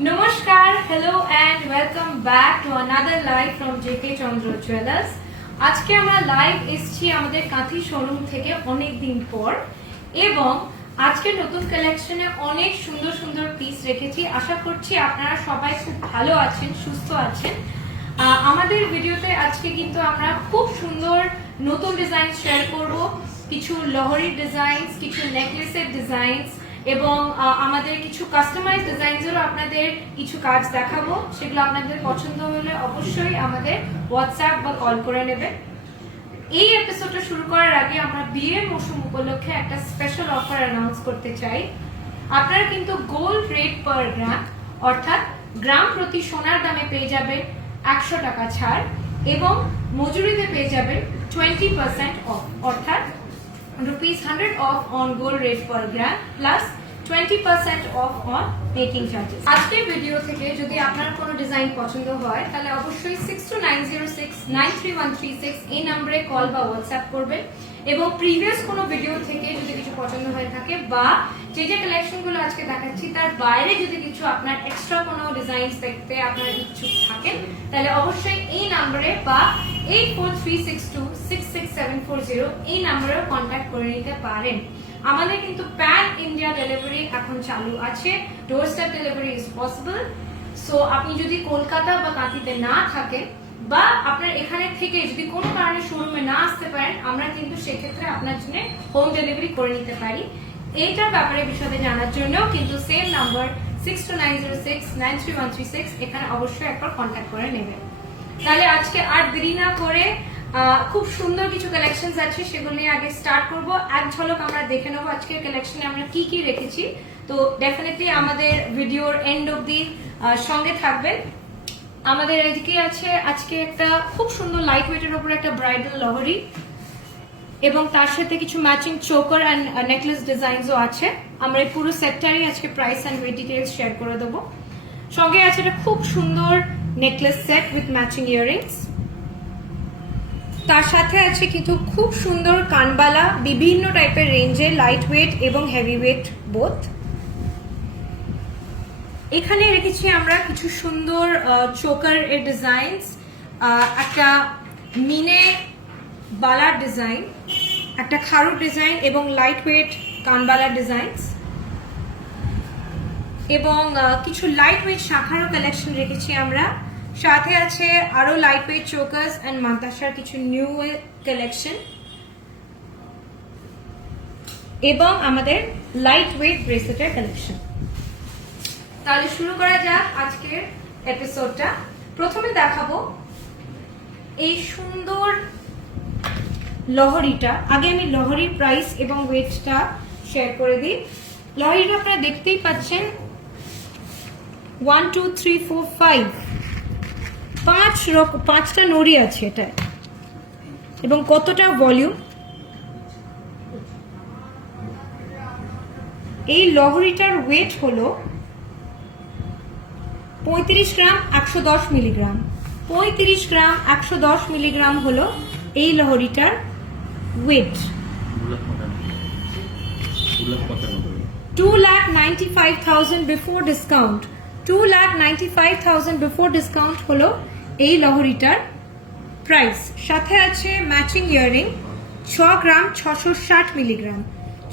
Namaskar, hello and welcome back to another live from JK Chandra Jewellers. আজকে আমরা live এসেছি আমাদের Kanthi showroom থেকে অনেক দিন পর এবং আজকে নতুন কালেকশনে অনেক সুন্দর সুন্দর পিস রেখেছি। আশা করছি আপনারা সবাই খুব ভালো আছেন, সুস্থ আছেন। আমাদের ভিডিওতে আজকে কিন্তু আমরা খুব সুন্দর নতুন ডিজাইন শেয়ার করব, কিছু লহরির ডিজাইনস, কিছু নেকলেসের ডিজাইনস এবং আমাদের কিছু কাস্টমাইজ ডিজাইনসেরও আপনাদের কিছু কাজ দেখাবো। সেগুলো আপনাদের পছন্দ হলে অবশ্যই আমাদের হোয়াটসঅ্যাপ বা কল করে নেবেন। এই এপিসোডটা শুরু করার আগে আমরা বিয়ের মৌসুম উপলক্ষে একটা স্পেশাল অফার অ্যানাউন্স করতে চাই। আপনারা কিন্তু গোল্ড রেট পার গ্রাম অর্থাৎ গ্রাম প্রতি সোনার দামে পেয়ে যাবেন 100 টাকা ছাড় এবং মজুরিতে পেয়ে যাবেন 20% অফ অর্থাৎ ₹100 off on gold rate per gram plus 20% off on making charges. আজকের ভিডিও থেকে যদি আপনার কোনো ডিজাইন পছন্দ হয় তাহলে অবশ্যই 6290693136 এই নম্বরে কল বা হোয়াটসঅ্যাপ করবেন এবং প্রিভিয়াস কোনো ভিডিও থেকে যদি কিছু পছন্দ হয়ে থাকে বা যে কালেকশনগুলো আজকে দেখাচ্ছি তার বাইরে যদি কিছু আপনার এক্সট্রা কোনো ডিজাইনস দেখতে আপনার ইচ্ছুক থাকেন তাহলে অবশ্যই এই নম্বরে বা 8436266740 এই নম্বরেও কন্ট্যাক্ট করে নিতে পারেন। আমাদের কিন্তু প্যান ইন্ডিয়া ডেলিভারি এখন চালু আছে, ডোর step delivery is possible. So আপনি যদি কলকাতা বা কাঁথিতে না থাকেন বা আপনার এখানে থেকে যদি কোনো কারণে শোরুমে না আসতে পারেন আমরা কিন্তু সেক্ষেত্রে আপনার জন্য হোম ডেলিভারি করে নিতে পারি। এইটার ব্যাপারে বিশদে জানার জন্য কিন্তু সেম নাম্বার 6290693136 এখানে অবশ্যই একবার কন্ট্যাক্ট করে নেবেন। তাহলে আজকে আর দেরি না করে খুব সুন্দর কিছু কালেকশন আছে সেগুলো নিয়ে আগে স্টার্ট করব। এক ঝলক আমরা দেখে নেবো আজকের কালেকশনে আমরা কি কি রেখেছি। তো ডেফিনেটলি আমাদের ভিডিওর এন্ড অবধি সঙ্গে থাকবেন। আমাদের এদিকে আছে আজকে একটা খুব সুন্দর লাইট ওয়েটের উপর একটা ব্রাইডাল লহরি এবং তার সাথে কিছু ম্যাচিং চোকার অ্যান্ড নেকলেস ডিজাইনসও আছে। আমরা এই পুরো সেটটারই আজকে price and weight details share করে দেবো। সঙ্গে আছে একটা খুব সুন্দর necklace set with matching earrings, তার সাথে আছে কিন্তু খুব সুন্দর কানবালা বিভিন্ন টাইপের রেঞ্জের লাইট ওয়েট এবং হেভি ওয়েট বোথ। এখানে রেখেছি আমরা কিছু সুন্দর চোকার এর ডিজাইনস, একটা মিনে বালার ডিজাইন, একটা খারু ডিজাইন এবং লাইট ওয়েট কানবালা ডিজাইনস এবং কিছু লাইট ওয়েট শাখারও কালেকশন রেখেছি আমরা। সাথে আছে আরো লাইট ওয়েট চোকার্স এন্ড মান্তাসার কিছু নিউ কালেকশন এবং আমাদের লাইট ওয়েট ব্রেসলেটের কালেকশন। তাহলে শুরু করা যাক আজকের এপিসোডটা। প্রথমে দেখাবো এই সুন্দর লহরিটা। আগে আমি লহরির প্রাইস এবং ওয়েটটা শেয়ার করে দিই। লহরিটা আপনারা দেখতেই পাচ্ছেন 1 2 3 4 5 পাঁচটা নড়ি আছে এটা এবং কতটা ভলিউম। এই লহরিটার ওয়েট হলো 35 গ্রাম 110 মিলিগ্রাম। 35 গ্রাম 110 মিলিগ্রাম হলো এই লহরিটার weight. 2,95,000 before discount. 2,95,000 before discount হলো এই লহরিটার প্রাইস। সাথে আছে matching earring 6 gram 660 milligram.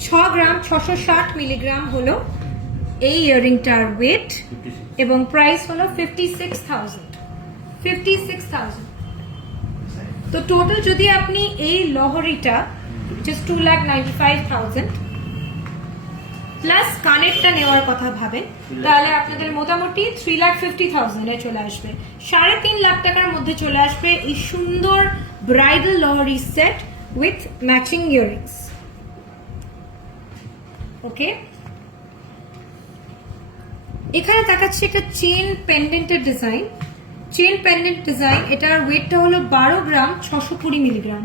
6 gram 660 milligram হলো এই ইয়াররিংটার ওয়েট এবং প্রাইস হলো 56,000। তো টোটাল যদি আপনি এই লহরিটা জাস্ট 2,95,000 প্লাস কানেরটা নেওয়ার কথা ভাবেন তাহলে আপনাদের মোটামুটি 3,50,000 এ চলে আসবে। 3.5 লাখ টাকার মধ্যে চলে আসবে এই সুন্দর ব্রাইডাল লহরি set with matching earrings. Okay, এখানে দেখাচ্ছি একটা চেন পেন্ডেন্টের ডিজাইন। চেন পেন্ডেন্ট ডিজাইন, এটার ওয়েটটা হলো 12 গ্রাম 620 মিলিগ্রাম।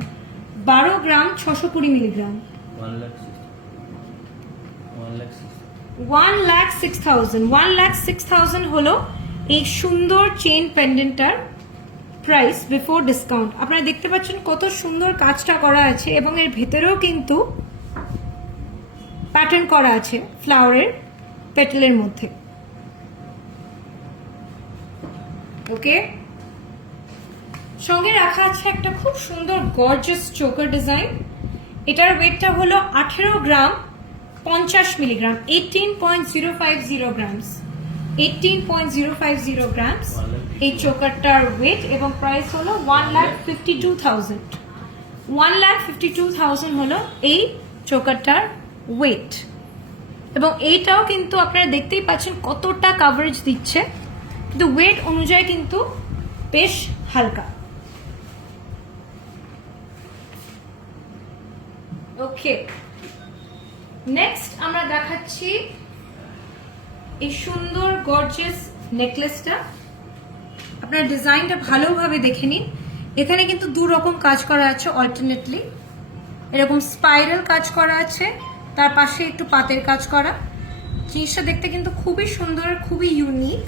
12 গ্রাম 620 মিলিগ্রাম। 1,06,000 হলো এই সুন্দর চেন পেন্ডেন্টটার প্রাইস বিফোর ডিসকাউন্ট। আপনারা দেখতে পাচ্ছেন কত সুন্দর কাজটা করা আছে এবং এর ভেতরেও কিন্তু প্যাটার্ন করা আছে ফ্লাওয়ারের পেটেলের মধ্যে। ওকে, সঙ্গে রাখা আছে একটা খুব সুন্দর গর্জিয়াস চোকার ডিজাইন। এটার ওয়েটটা হলো 18 গ্রাম 50 মিলিগ্রাম, 18.050 গ্রামস, 18.050 গ্রামস এই চোকারটার ওয়েট, এবং প্রাইস হলো 1,52,000। 1,52,000 হলো এই চোকারটার ওয়েট। এবং এইটাও কিন্তু আপনারা দেখতেই পাচ্ছেন কতটা কাভারেজ দিচ্ছে, কিন্তু ওয়েট অনুযায়ী কিন্তু বেশ হালকা। ওকে, নেক্সট আমরা দেখাচ্ছি এই সুন্দর গর্জিয়াস নেকলেসটা। আপনার ডিজাইনটা ভালোভাবে দেখে নিন। এখানে কিন্তু দু রকম কাজ করা আছে অল্টারনেটলি, এরকম স্পাইরাল কাজ করা আছে, তার পাশে একটু পাতের কাজ করা। জিনিসটা দেখতে কিন্তু খুবই সুন্দর, খুবই ইউনিক।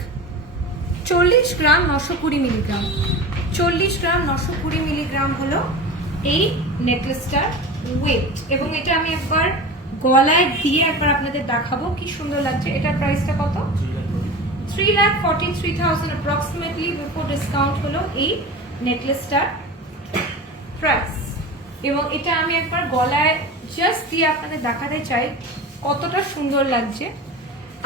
40 গ্রাম 920 মিলিগ্রাম, 40 গ্রাম 920 মিলিগ্রাম হলো এই নেকলেসটার ওয়েট। এবং এটা আমি একবার গলায় দিয়ে একবার আপনাদের দেখাবো কি সুন্দর লাগছে। এটার প্রাইসটা কত? 3,43,000 অ্যাপ্রক্সিমেটলি বিফোর ডিসকাউন্ট হলো এই নেকলেসটার প্রাইস। এবং এটা আমি একবার গলায় জাস্ট দিয়ে আপনাদের দেখাতে চাই কতটা সুন্দর লাগছে।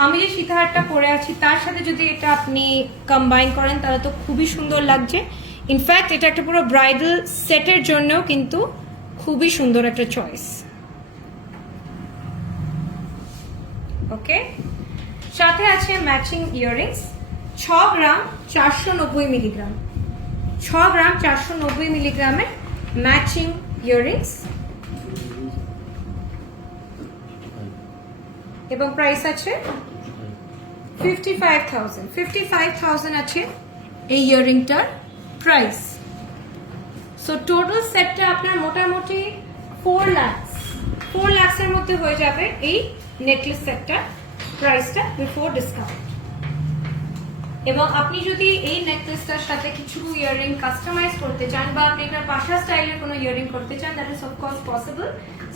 আমি যে সীতাহারটা পরে আছি তার সাথে যদি এটা আপনি কম্বাইন করেন তাহলে তো খুবই সুন্দর লাগছে। ইনফ্যাক্ট এটা একটা পুরো ব্রাইডাল সেটের জন্যও কিন্তু খুবই সুন্দর একটা চয়েস। ওকে, সাথে আছে ম্যাচিং ইয়াররিংস, 6 গ্রাম 490 মিলিগ্রাম, 6 গ্রাম 490 মিলিগ্রামের ম্যাচিং ইয়াররিংস, এবং প্রাইস আছে 55,000। 55,000 আছে এই ইয়াররিংটার প্রাইস। সো টোটাল সেটটা আপনার মোটামুটি 4 লাখের মধ্যে হয়ে যাবে এই নেকলেস সেটটা প্রাইসটা বিফোর ডিসকাউন্ট। এবং আপনি যদি এই নেকলেসটার সাথে কিছু ইয়াররিং কাস্টমাইজ করতে চান বা আপনি এটার পাশা স্টাইলের কোনো ইয়াররিং করতে চান, দ্যাট ইজ অফকোর্স পসিবল।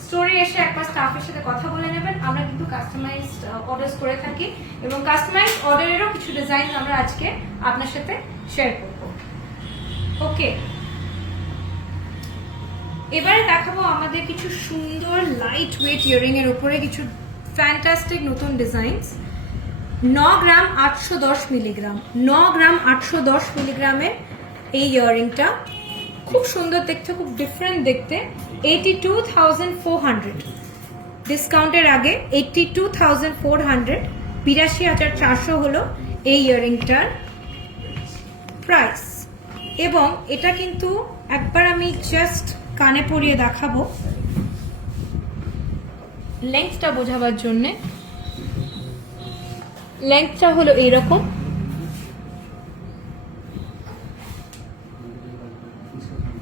স্টোরে এসে একবার স্টাফের সাথে কথা বলে নেবেন। আমরা কিন্তু কাস্টমাইজড অর্ডার করে থাকি এবং কাস্টমাইজড অর্ডারেরও কিছু ডিজাইন আমরা আজকে আপনার সাথে শেয়ার করব। ওকে, এবারে দেখাবো আমাদের কিছু সুন্দর লাইট ওয়েট ইয়াররিং এর উপরে কিছু ফ্যান্টাস্টিক নতুন ডিজাইনস। 9 গ্রাম 810 মিলিগ্রাম, 9 গ্রাম 810 মিলিগ্রামের এই ইয়াররিংটা খুব সুন্দর দেখতে, খুব ডিফারেন্ট দেখতে। 82,400 ডিসকাউন্টের আগে 82,400, 82,400 হলো এই ইয়াররিংটার প্রাইস। এবং এটা কিন্তু একবার আমি জাস্ট কানে পরিয়ে দেখাবো লেন্থটা বোঝাবার জন্য। লেন্থটা হলো এইরকম,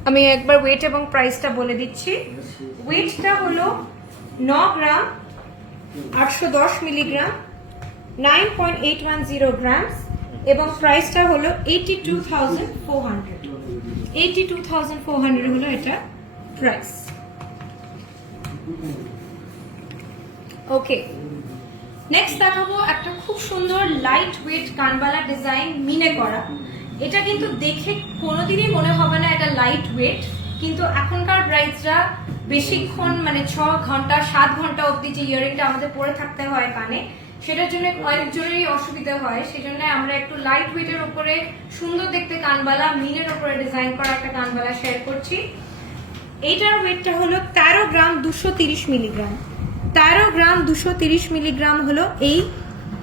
আমি একবার ওয়েট এবং প্রাইসটা বলে দিচ্ছি। ওয়েটটা হলো 9 গ্রাম 810 মিলিগ্রাম, 9.810 গ্রামস, এবং প্রাইসটা হলো 82,400। 82,400 হলো এটা প্রাইস। ওকে, নেক্সট দেখাবো একটা খুব সুন্দর লাইট ওয়েট কানবালা ডিজাইন মিনে করা। এটা কিন্তু দেখে কোনোদিনই মনে হবে না এটা লাইট ওয়েট, কিন্তু এখনকার ব্রাইডসরা বেশিক্ষণ মানে 6 ঘন্টা 7 ঘন্টা অবধি যে ইয়াররিংটা আমাদের পরে থাকতে হয় কানে, সেটার জন্য অনেকজনেরই অসুবিধা হয়। সেজন্য আমরা একটু লাইট ওয়েটের উপরে সুন্দর দেখতে কানবালা মিনের উপরে ডিজাইন করা একটা কানবালা শেয়ার করছি। এইটার ওয়েটটা হলো 13 গ্রাম 230 মিলিগ্রাম, 13 গ্রাম 230 মিলিগ্রাম হলো এই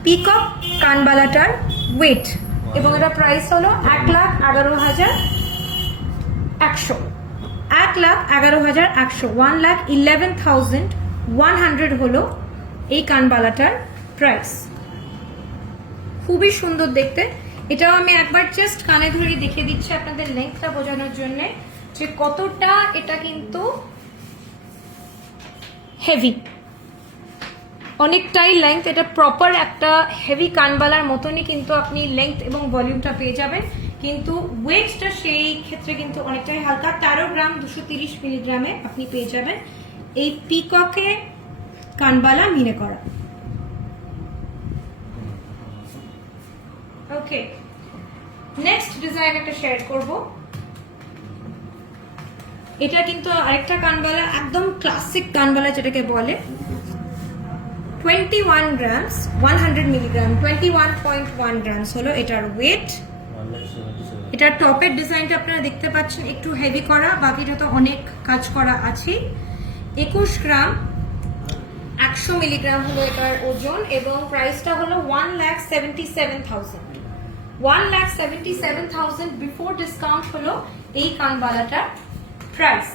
পিকক কানবালাটার ওয়েট। এবং এটা প্রাইস হলো 1,11,100, 1,11,100, 1,11,100 হলো এই কানবালাটার প্রাইস। খুবই সুন্দর দেখতে। এটাও আমি একবার জাস্ট কানে ধরে দেখিয়ে দিচ্ছি আপনাদের লেন্থটা বোঝানোর জন্য যে কতটা এটা কিন্তু হেভি, অনেকটাই লেন্থ। এটা প্রপার একটা হেভি কানবালার মতনই কিন্তু আপনি লেন্থ এবং ভলিউমটা পেয়ে যাবেন, কিন্তু ওয়েটটা সেই ক্ষেত্রে কিন্তু অনেকটাই হালকা। 13 গ্রাম 230 মিলিগ্রামে আপনি পেয়ে যাবেন এই পিককে কানবালা মিনে করা। ওকে, নেক্সট ডিজাইন একটা শেয়ার করব। এটা কিন্তু আরেকটা কানবালা, একদম ক্লাসিক কানবালা যেটাকে বলে। 21 গ্রামস, 100 মিলিগ্রাম, 21.1 গ্রামস হলো এটার ওয়েট। এটার টপের ডিজাইনটা আপনারা দেখতে পাচ্ছেন একটু হেভি করা, বাকিটা তো অনেক কাজ করা আছে। 21 গ্রাম, 100 মিলিগ্রাম হলো এটার ওজন এবং প্রাইসটা হলো 1,77,000। 1,77,000 বিফোর ডিসকাউন্ট হলো এই কানবালাটার প্রাইস।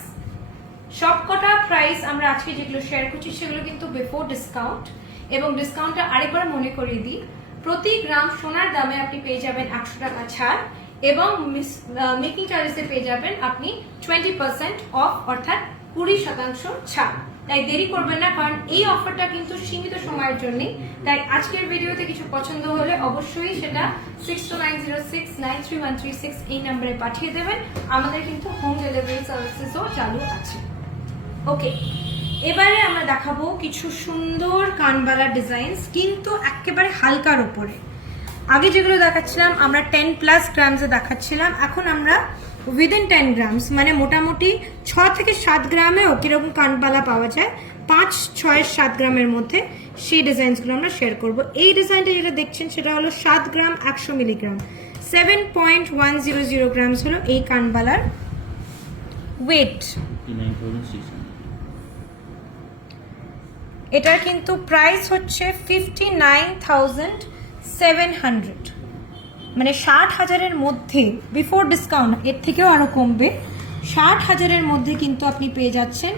সবকটা প্রাইস আমরা আজকে যেগুলো শেয়ার করছি সেগুলো কিন্তু বিফোর ডিসকাউন্ট। এবং ডিসকাউন্টটা আরেকবার মনে করিয়ে দিই, প্রতি গ্রাম সোনার দামে আপনি পেয়ে যাবেন 100 টাকা ছাড় এবং মেকিং চার্জেসে পেয়ে যাবেন আপনি 20% অফ, অর্থাৎ 20% ছাড়। তাই দেরি করবেন না, কারণ এই অফারটা কিন্তু সীমিত সময়ের জন্যই। তাই আজকের ভিডিওতে কিছু পছন্দ হলে অবশ্যই সেটা 6290693136 এই নম্বরে পাঠিয়ে দেবেন। আমাদের কিন্তু হোম ডেলিভারি সার্ভিসেসও চালু আছে। ওকে, এবারে আমরা দেখাবো কিছু সুন্দর কানবালা ডিজাইনস, কিন্তু একেবারে হালকার উপরে। আগে যেগুলো দেখাচ্ছিলাম আমরা 10+ গ্রামসে দেখাচ্ছিলাম, এখন আমরা উইদিন 10 গ্রামস, মানে মোটামুটি 6 থেকে 7 গ্রামেও কিরকম কানবালা পাওয়া যায়, 5, 6, 7 গ্রামের মধ্যে সেই ডিজাইনসগুলো আমরা শেয়ার করব। এই ডিজাইনটা যেটা দেখছেন সেটা হলো 7 গ্রাম 100 মিলিগ্রাম, 7.100 গ্রামস হলো এই কানবালার ওয়েট। এটার কিন্তু প্রাইস হচ্ছে 59,700, মানে 60,000-এর মধ্যে বিফোর ডিসকাউন্ট। এর থেকেও আরো কমবে, 60,000-এর মধ্যে কিন্তু আপনি পেয়ে যাচ্ছেন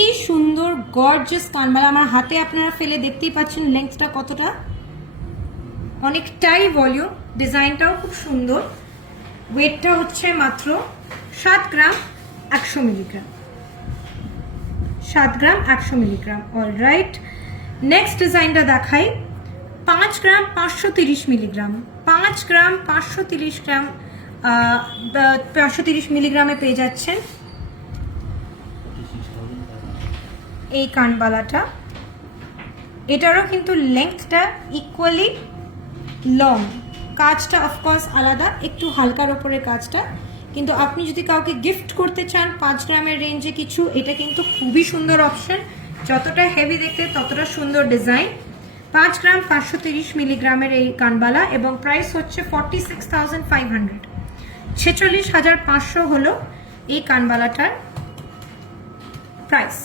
এই সুন্দর গর্জিয়াস কানবালা। আমার হাতে আপনারা ফেলে দেখতেই পাচ্ছেন লেন্থটা কতটা, অনেকটাই ভলিউম। ডিজাইনটাও খুব সুন্দর। ওয়েটটা হচ্ছে মাত্র 7 গ্রাম 100 মিলিগ্রাম, 7 গ্রাম 100 মিলিগ্রাম। অলরাইট, নেক্সট ডিজাইনটা দেখাই। 5 গ্রাম 530 মিলিগ্রাম, 5 গ্রাম 530 গ্রাম 530 মিলিগ্রামে পেয়ে যাচ্ছেন এই কানবালাটা। এটারও কিন্তু লেন্থটা ইকুয়ালি লং, কাজটা অফকোর্স আলাদা, একটু হালকার ওপরের কাজটা। কিন্তু আপনি যদি কাউকে গিফট করতে চান 5 গ্রামের রেঞ্জে কিছু, এটা কিন্তু খুবই সুন্দর অপশন। যতটা হেভি দেখতে ততটা সুন্দর ডিজাইন। 5 গ্রাম 530 মিলিগ্রামের এই কানবালা এবং প্রাইস হচ্ছে 46,500, 46,500 হলো এই কানবালাটার প্রাইস।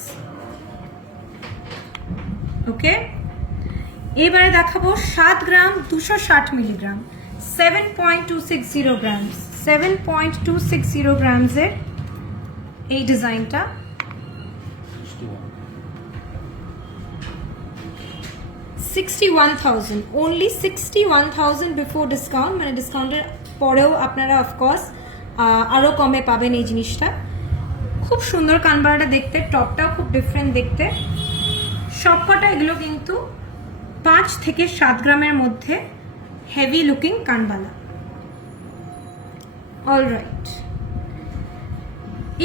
ওকে, এবারে দেখাবো 7 গ্রাম 260 মিলিগ্রাম, 7.260 গ্রামস, 7.260 গ্রামসের এই ডিজাইনটা। 61,000, only 61,000 বিফোর ডিসকাউন্ট, মানে ডিসকাউন্টের পরেও আপনারা অফকোর্স আরও কমে পাবেন এই জিনিসটা। খুব সুন্দর কানবালাটা দেখতে, টপটাও খুব ডিফারেন্ট দেখতে। সবকটা এগুলো কিন্তু 5 থেকে 7 গ্রামের মধ্যে হেভি লুকিং কানবালা। অলরাইট,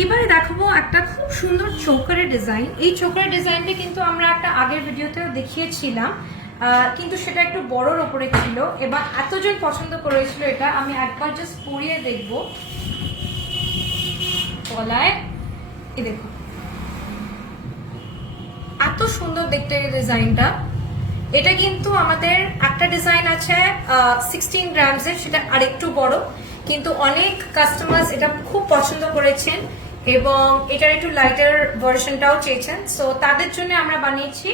এবারে দেখাবো একটা খুব সুন্দর চোকারের ডিজাইন। এই চোকারের ডিজাইনটা কিন্তু আমরা একটা আগের ভিডিওতেও দেখিয়েছিলাম, কিন্তু সেটা একটু বড়র ওপরে ছিল। এবার এতজন পছন্দ করেছিল এটা, আমি একবার জাস্ট পরিয়ে দেখবো গলায়। এই দেখুন, এত সুন্দর দেখতে এই ডিজাইনটা। এটা কিন্তু আমাদের একটা ডিজাইন আছে 16 গ্রামসের, সেটা আরেকটু বড়, কিন্তু অনেক কাস্টমার্স এটা খুব পছন্দ করেছেন এবং এটার একটু লাইটার ভার্সনটাও চেয়েছেন। সো তাদের জন্য আমরা বানিয়েছি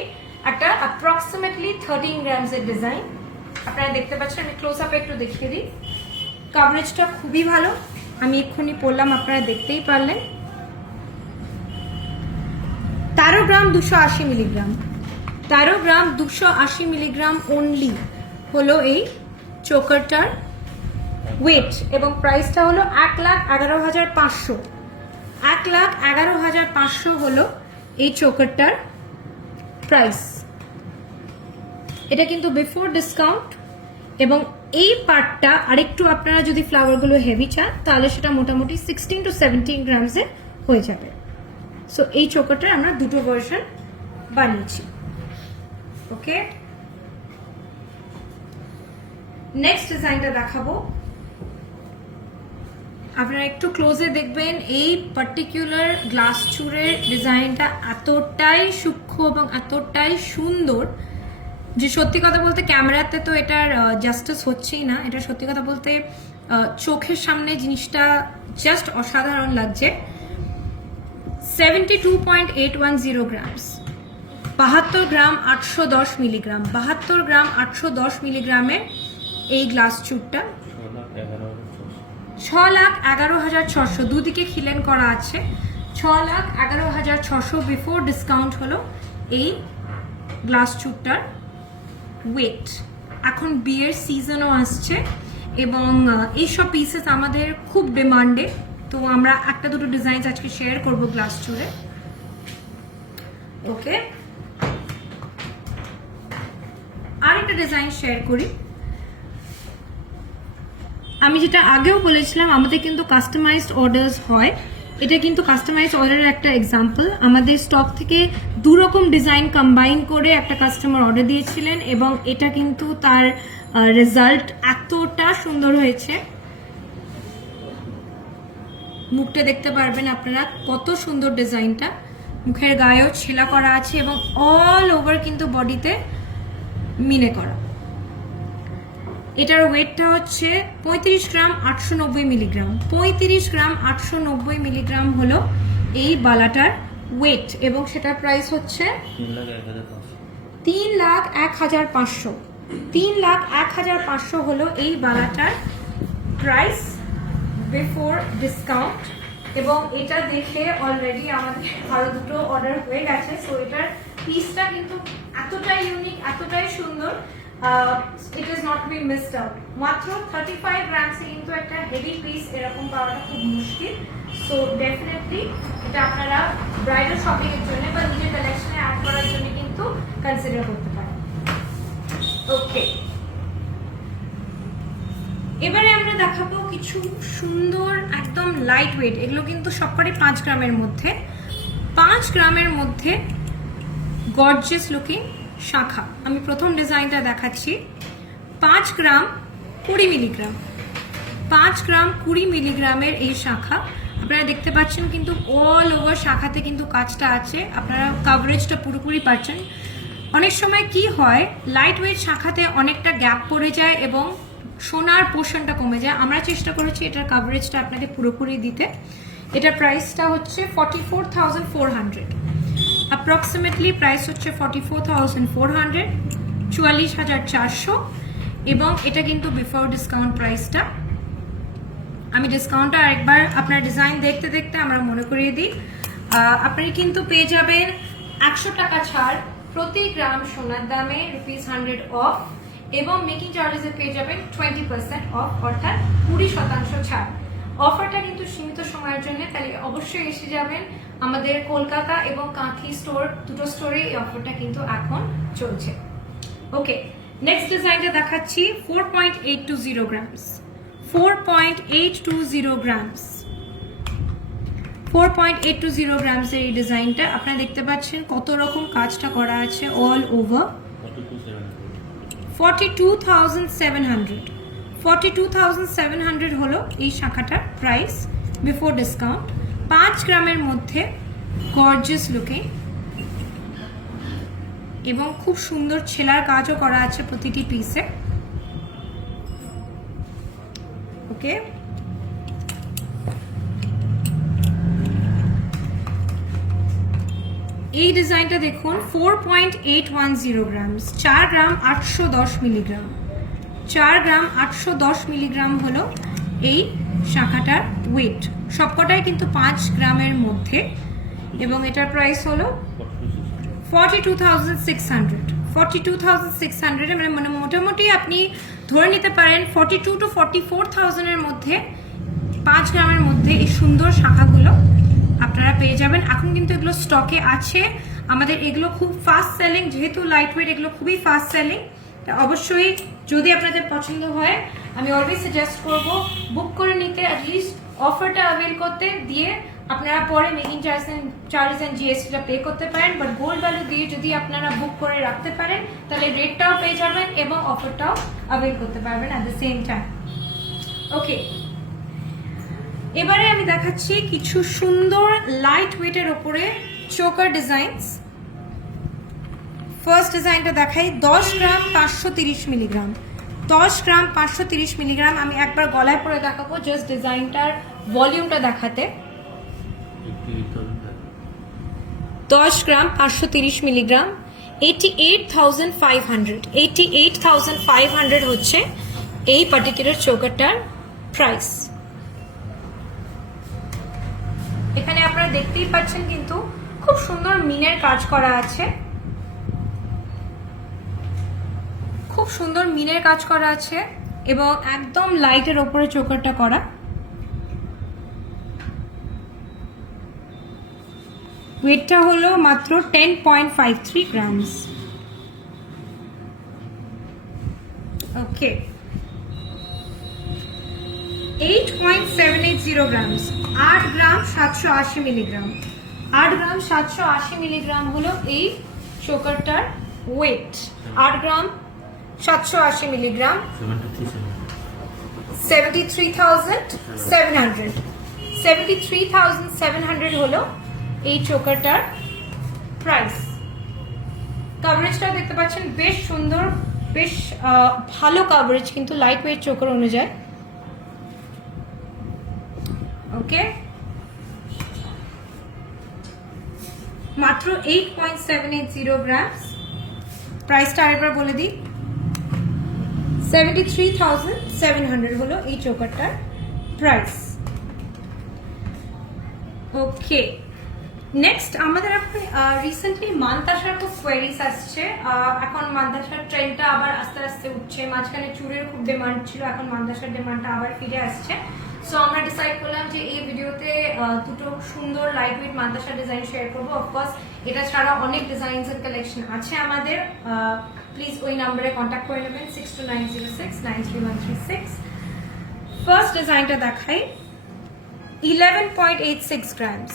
একটা অ্যাপ্রক্সিমেটলি 13 গ্রামসের ডিজাইন। আপনারা দেখতে পাচ্ছেন, আমি ক্লোজ আপে একটু দেখিয়ে দিই। কাভারেজটা খুবই ভালো, আমি এক্ষুনি পরলাম, আপনারা দেখতেই পারলেন। 13 গ্রাম 280 মিলিগ্রাম, 13 গ্রাম 280 মিলিগ্রাম অনলি হলো এই চোকারটার ওয়েট এবং প্রাইসটা হলো 1,11,500, 1,11,500 হলো এই চোকারটার প্রাইস। এটা কিন্তু বিফোর ডিসকাউন্ট এবং এই পার্টটা আরেকটু আপনারা যদি ফ্লাওয়ারগুলো হেভি চান তাহলে সেটা মোটামুটি 16 to 17 গ্রামসে হয়ে যাবে। সো এই চোকারটার আমরা দুটো ভার্সন বানিয়েছি। ওকে, নেক্সট ডিজাইনটা দেখাবো। আপনারা একটু ক্লোজে দেখবেন এই পার্টিকুলার গ্লাস চুরের ডিজাইনটা এতটাই সূক্ষ্ম এবং এতটাই সুন্দর যে সত্যি কথা বলতে ক্যামেরাতে তো এটার জাস্টিস হচ্ছেই না। এটা সত্যি কথা বলতে চোখের সামনে জিনিসটা জাস্ট অসাধারণ লাগছে। 72.810 গ্রামস, 72 গ্রাম 810 মিলিগ্রাম, 72 গ্রাম 810 মিলিগ্রামের এই গ্লাস চুরটা 6,11,600, দুদিকে খিলেন করা আছে। 6,11,600 বিফোর ডিসকাউন্ট হলো এই গ্লাস চুরটার ওয়েট। এখন বিয়ের সিজনও আসছে এবং এইসব পিসেস আমাদের খুব ডিমান্ডে, তো আমরা একটা দুটো ডিজাইন আজকে শেয়ার করব গ্লাস চুরে। ওকে, আরেকটা ডিজাইন শেয়ার করি। আমি যেটা আগেও বলেছিলাম আমাদের কিন্তু কাস্টমাইজড অর্ডার্স হয়, এটা কিন্তু কাস্টমাইজড অর্ডারের একটা এক্সাম্পল। আমাদের স্টক থেকে দুরকম ডিজাইন কম্বাইন করে একটা কাস্টমার অর্ডার দিয়েছিলেন এবং এটা কিন্তু তার রেজাল্ট এতটা সুন্দর হয়েছে। মুখটা দেখতে পারবেন আপনারা কত সুন্দর ডিজাইনটা, মুখের গায়েও ছেলা করা আছে এবং অল ওভার কিন্তু বডিতে মিনে করা। এটার ওয়েটটা হচ্ছে 35 গ্রাম 890 মিলিগ্রাম। 35 গ্রাম 890 মিলিগ্রাম হলো এই বালাটার ওয়েট এবং সেটার প্রাইস হচ্ছে 3,01,500। 3,01,500 হলো এই বালাটার প্রাইস বিফোর ডিসকাউন্ট। এবং এটা দেখে অলরেডি আমাদের আরো দুটো অর্ডার হয়ে গেছে। সো এটার পিসটা কিন্তু এতটাই ইউনিক, এতটাই সুন্দর, it is not to be missed out. মাত্র 35 গ্রামসে কিন্তু একটা হেভি পিস এরকম পাওয়াটা খুব মুশকিল। সো ডেফিনেটলি এটা আপনারা ব্রাইডাল শপিং এর জন্য বা নিজের কালেকশনে অ্যাড করার জন্য কিন্তু কনসিডার করতে পারেন। ওকে, এবারে আমরা দেখাবো কিছু সুন্দর একদম লাইট ওয়েট, এগুলো কিন্তু সবকটি 5 গ্রামের মধ্যে, 5 গ্রামের মধ্যে গর্জিয়াস লুকিং শাখা। আমি প্রথম ডিজাইনটা দেখাচ্ছি। 5 গ্রাম 20 মিলিগ্রাম, 5 গ্রাম 20 মিলিগ্রামের এই শাখা আপনারা দেখতে পাচ্ছেন কিন্তু অল ওভার শাখাতে কিন্তু কাজটা আছে, আপনারা কাভারেজটা পুরোপুরি পাচ্ছেন। অনেক সময় কি হয় লাইট ওয়েট শাখাতে অনেকটা গ্যাপ পড়ে যায় এবং সোনার পোর্শনটা কমে যায়। আমরা চেষ্টা করেছি এটার কাভারেজটা আপনাদের পুরোপুরি দিতে। এটার প্রাইসটা হচ্ছে 44,400, অ্যাপ্রক্সিমেটলি প্রাইস হচ্ছে 44,400, 44,400 এবং এটা কিন্তু বিফোর ডিসকাউন্ট প্রাইসটা। আমি ডিসকাউন্টটা আরেকবার আপনার ডিজাইন দেখতে দেখতে আমরা মনে করিয়ে দিই। আপনি কিন্তু পেয়ে যাবেন 100 টাকা ছাড় প্রতি গ্রাম সোনার দামে, ₹100 অফ এবং মেকিং চার্জেসে পেয়ে যাবেন 20% অফ, অর্থাৎ 20% ছাড়। অফারটা কিন্তু সীমিত সময়ের জন্য, তাহলে অবশ্যই এসে যাবেন। আমাদের কলকাতা এবং কাঁথি স্টোর দুটো স্টোরে এই অফারটা কিন্তু এখন চলছে। ওকে, নেক্সট ডিজাইনটা দেখাচ্ছি। 4.820 গ্রামস, 4.820 গ্রামস, 4.820 গ্রামসের এই ডিজাইনটা আপনারা দেখতে পাচ্ছেন কত রকম কাজটা করা আছে অল ওভার। 42,700, 42,700 হলো এই শাখাটার প্রাইস বিফোর ডিসকাউন্ট। 5 গ্রামের মধ্যে গর্জিয়াস লুকিং এবং খুব সুন্দর ছেলার কাজও করা আছে প্রতিটি পিসে। ওকে, এই ডিজাইনটা দেখুন। 4.810 গ্রামস, 4 গ্রাম 810 মিলিগ্রাম, 4 গ্রাম 810 মিলিগ্রাম হলো এই শাখাটার ওয়েট। সবকটাই কিন্তু 5 গ্রামের মধ্যে এবং এটার প্রাইস হলো 42,600, 42,600 মানে মোটামুটি আপনি ধরে নিতে পারেন 42 to 44,000 এর মধ্যে 5 গ্রামের মধ্যে এই সুন্দর শাখাগুলো আপনারা পেয়ে যাবেন। এখন কিন্তু এগুলো স্টকে আছে আমাদের, এগুলো খুব ফাস্ট সেলিং, যেহেতু লাইট ওয়েট এগুলো খুবই ফাস্ট সেলিং। অবশ্যই যদি আপনাদের পছন্দ হয় আমি অলওয়েজ সাজেস্ট করব বুক করে নিতে, অ্যাটলিস্ট অফারটা অ্যাভেল করতে, দিয়ে আপনারা পরে মেকিং চার্জেস এন্ড জিএসটিটা পে করতে পারেন। বাট গোল্ড ভ্যালু দিয়ে যদি আপনারা বুক করে রাখতে পারেন তাহলে রেটটাও পেয়ে যাবেন এবং অফারটাও অ্যাভেল করতে পারবেন অ্যাট দ্য সেম টাইম। ওকে, এবারে আমি দেখাচ্ছি কিছু সুন্দর লাইট ওয়েটের উপরে চোকার ডিজাইনস। ফার্স্ট ডিজাইনটা দেখাই, 10 গ্রাম 530 মিলিগ্রাম। 10 গ্রাম 530 মিলিগ্রাম। আমি একবার গলায় পরে দেখাবো জাস্ট ডিজাইনটার ভলিউমটা দেখাতে। 10 গ্রাম 530 মিলিগ্রাম, 88,500। 88,500 হচ্ছে এই পার্টিকুলার চোকারটার প্রাইস। এখানে আপনারা দেখতেই পাচ্ছেন কিন্তু খুব সুন্দর মিনের কাজ করা আছে, খুব সুন্দর মিনের কাজ করা আছে এবং একদম লাইটের ওপরে চোকারটা করা। ওয়েটটা হলো মাত্র 10.53 গ্রামস। ওকে, 8.780 গ্রামস। 8 গ্রাম 780 মিলিগ্রাম। 8 গ্রাম 780 মিলিগ্রাম হলো এই চোকারটার ওয়েট। 8 গ্রাম 780 মিলিগ্রাম, 73,700। 73,700 হলো এই চোকারটার প্রাইস। কভারেজটা দেখতে পাচ্ছেন বেশ সুন্দর, বেশ ভালো কভারেজ কিন্তু লাইট ওয়েট চোকার অনুযায়ী। ওকে, মাত্র 8.780 গ্রামস। প্রাইসটা আরেকবার বলে দিই, 73,700 হলো এই চোকারটার প্রাইস। ওকে, নেক্সট আমাদের এখন রিসেন্টলি মান্তাসার খুব কোয়েরিজ আসছে। এখন মান্তাসার ট্রেন্ডটা আবার আস্তে আস্তে উঠছে। মাঝখানে চুড়ের খুব ডিমান্ড ছিল, এখন মান্তাসার ডিমান্ডটা আবার ফিরে আসছে। সো আমরা ডিসাইড করলাম যে এই ভিডিওতে দুটো সুন্দর light weight mantasha design share করবো। অফকোর্স এটা ছাড়া অনেক ডিজাইনস এর কালেকশন আছে আমাদের। প্লিজ ওই নাম্বারে কন্ট্যাক্ট করে নেবেন 6290693136। ফার্স্ট ডিজাইনটা দেখাই, 11.86 গ্রামস।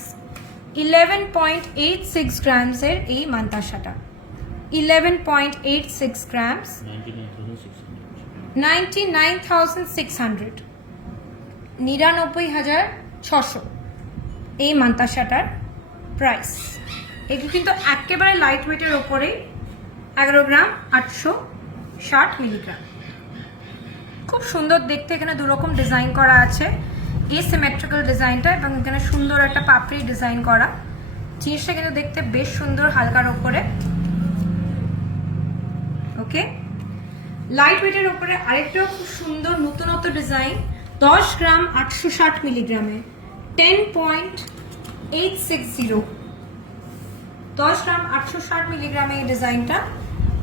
11.86 গ্রামস এর এই মান্তাসাটা। 11.86 গ্রামস, 99,600। 99,600 এই মান্তাসাটার প্রাইস। এগুলো কিন্তু একেবারে লাইট ওয়েটের ওপরে। 11 গ্রাম 860 মিলিগ্রাম। খুব সুন্দর দেখতে। এখানে দুরকম ডিজাইন করা আছে, এসিমেট্রিক্যাল ডিজাইনটা এবং এখানে সুন্দর একটা পাপড়ি ডিজাইন করা। জিনিসটা কিন্তু দেখতে বেশ সুন্দর, হালকার ওপরে। ওকে, লাইট ওয়েটের ওপরে আরেকটাও খুব সুন্দর নতুনত্ব ডিজাইন, 10 গ্রাম 860 মিলিগ্রামে, 10.860। 10 গ্রাম 860 মিলিগ্রামে এই ডিজাইনটা।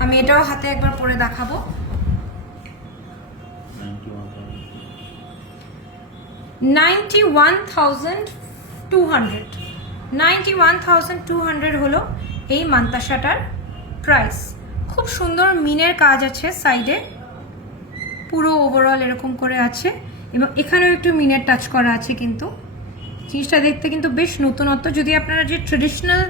আমি এটাও হাতে একবার পরে দেখাবো। 91,200। 91,200 হলো এই মান্তাসাটার প্রাইস। খুব সুন্দর মিনের কাজ আছে সাইডে, পুরো ওভারঅল এরকম করে আছে এবং এখানেও একটু মিনের টাচ করা আছে। কিন্তু জিনিসটা দেখতে কিন্তু বেশ নতুনত্ব। যদি আপনারা যে ট্রেডিশনাল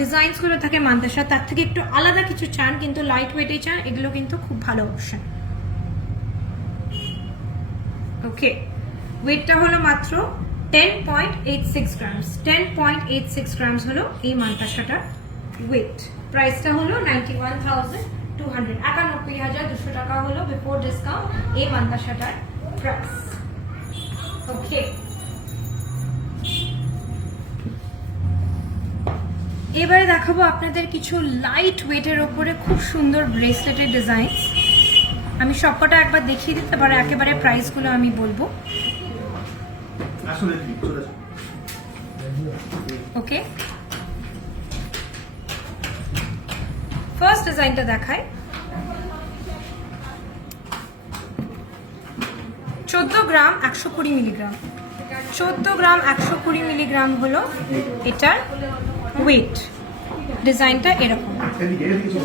ডিজাইনসগুলো থাকে মান্তাসা, তার থেকে একটু আলাদা কিছু চান কিন্তু লাইট ওয়েটে চান, এগুলো কিন্তু খুব ভালো অপশন। ওকে, ওয়েটটা হলো মাত্র 10.86 গ্রামস। 10.86 গ্রামস হলো এই মান্তাসাটার ওয়েট। প্রাইসটা হলো 91,200। 91,200 টাকা হলো বিফোর ডিসকাউন্ট এই মান্তাসাটার প্রাইস। ওকে, এবারে দেখাবো আপনাদের কিছু লাইট ওয়েটের ওপরে খুব সুন্দর ব্রেসলেটের ডিজাইন। আমি সবকটা একবার দেখিয়ে দিতে পারি, একেবারে প্রাইসগুলো আমি বলবো। ওকে, ফার্স্ট ডিজাইনটা দেখায়, 14 গ্রাম 120 মিলিগ্রাম। 14 গ্রাম 120 মিলিগ্রাম হলো এটার ওয়েট। ডিজাইনটা এরকম,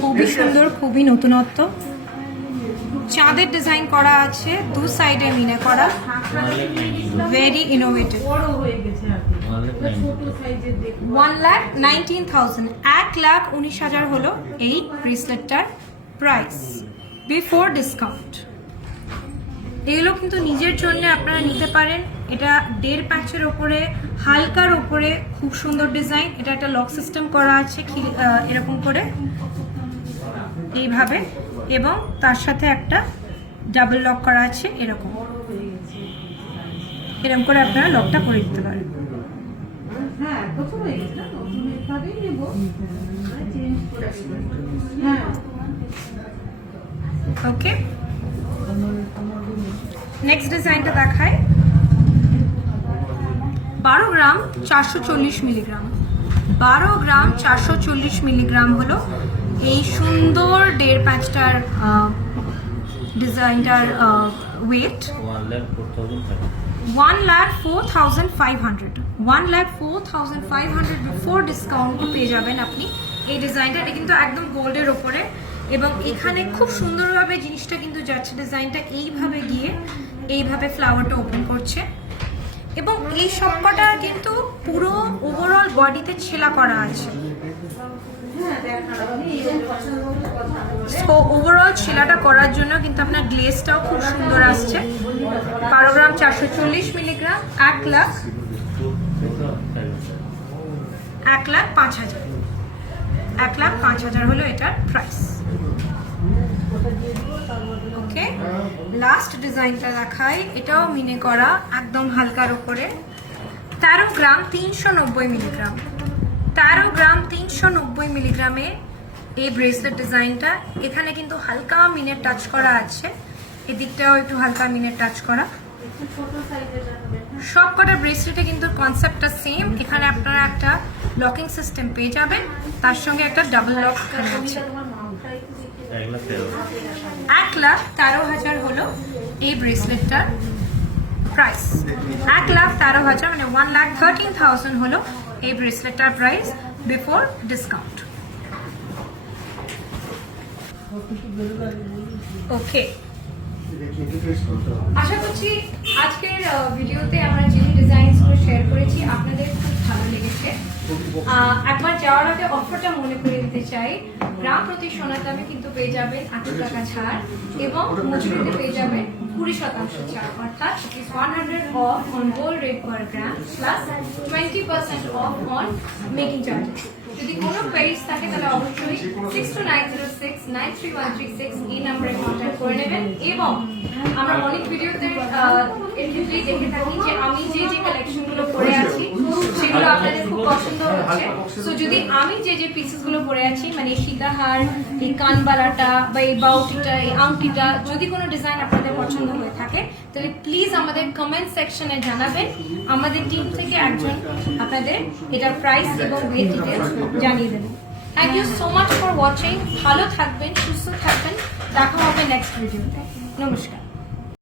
খুবই সুন্দর, খুবই নতুনত্ব। চাঁদের ডিজাইন করা আছে, দু সাইডে মিনে করা, ভেরি ইনোভেটিভ। 1,19,000। 1,19,000 হলো এই ব্রেসলেটটার প্রাইস বিফোর ডিসকাউন্ট। এগুলো কিন্তু নিজের জন্য আপনারা নিতে পারেন। এটা 1.5 প্যাচের ওপরে, হালকার ওপরে, খুব সুন্দর ডিজাইন। এটা একটা লক সিস্টেম করা আছে এরকম করে এইভাবে, এবং তার সাথে একটা ডাবল লক করা আছে এরকম করে আপনারা লকটা করে দিতে পারেন। ওকে, নেক্সট ডিজাইনটা দেখায়। 12 গ্রাম 440 মিলিগ্রাম, 12 গ্রাম 440 মিলিগ্রাম হলো এই সুন্দর 1.5 প্যাচটার ডিজাইনটার ওয়েট। 1,04,500, 1,04,500 বিফোর ডিসকাউন্ট পেয়ে যাবেন আপনি এই ডিজাইনটা। এটা কিন্তু একদম গোল্ডের ওপরে, এবং এখানে খুব সুন্দরভাবে জিনিসটা কিন্তু যাচ্ছে। ডিজাইনটা এইভাবে গিয়ে এইভাবে ফ্লাওয়ারটা ওপেন করছে, এবং এই সবকটা কিন্তু পুরো ওভারঅল বডিতে ছেলা করা আছে। ওভারঅল ছেলাটা করার জন্য কিন্তু আপনার গ্লেজটাও খুব সুন্দর আসছে। 12 গ্রাম 440 মিলিগ্রাম, 1,05,000, 1,05,000 হলো এটার প্রাইস। ওকে, লাস্ট ডিজাইনটা দেখাই। এটাও মিনে করা, একদম হালকার উপরে। 13 গ্রাম 390 মিলিগ্রাম, 13 গ্রাম 390 মিলিগ্রামে এই ব্রেসলেট ডিজাইনটা। এখানে কিন্তু হালকা মিনের টাচ করা আছে, এদিকটাও একটু হালকা মিনের টাচ করা। সব কটা ব্রেসলেটে কিন্তু কনসেপ্টটা সেম। এখানে আপনারা একটা লকিং সিস্টেম পেয়ে যাবেন, তার সঙ্গে একটা ডাবল লক আছে। 1,13,000 হলো এই ব্রেসলেটটার প্রাইস। 1,13,000 মানে 1,13,000 হলো এই ব্রেসলেটটার প্রাইস বিফোর ডিসকাউন্ট। ওকে, আশা করছি আজকের ভিডিওতে আমরা যে ডিজাইনসগুলো শেয়ার করেছি আপনাদের খুব ভালো লেগেছে। একবার যাওয়ার আগে অফারটা মনে করে দিতে চাই। গ্রাম প্রতি সোনার দামে কিন্তু পেয়ে যাবেন 8 টাকা ছাড়, এবং মজুরিতে পেয়ে যাবেন 20% ছাড়, অর্থাৎ 100 of on gold rate per gram plus 20% of on making charges. যদি কোনো কোয়েরিজ থাকে তাহলে অবশ্যই 6290693136 এই নাম্বারে কন্ট্যাক্ট করে নেবেন। এবং আমরা অনেক ভিডিওতে এর ক্ষেত্রেই দেখে থাকি যে আমি যে কালেকশনগুলো পরে আছি সেগুলো আপনাদের খুব পছন্দ হচ্ছে। সো যদি আমি যে পিসেসগুলো পরে আছি, মানে সীতাহার, এই কানবালাটা বা এই বাউটিটা, এই আংটিটা, যদি কোনো ডিজাইন আপনাদের পছন্দ হয়ে থাকে তাহলে প্লিজ আমাদের কমেন্ট সেকশনে জানাবেন। আমাদের টিম থেকে একজন আপনাদের এটার প্রাইস এবং ওয়েট ডিটেলস জানিয়ে দেবেন। Thank you so much for watching. ভালো থাকবেন, সুস্থ থাকবেন, দেখা হবে নেক্সট ভিডিওতে। নমস্কার।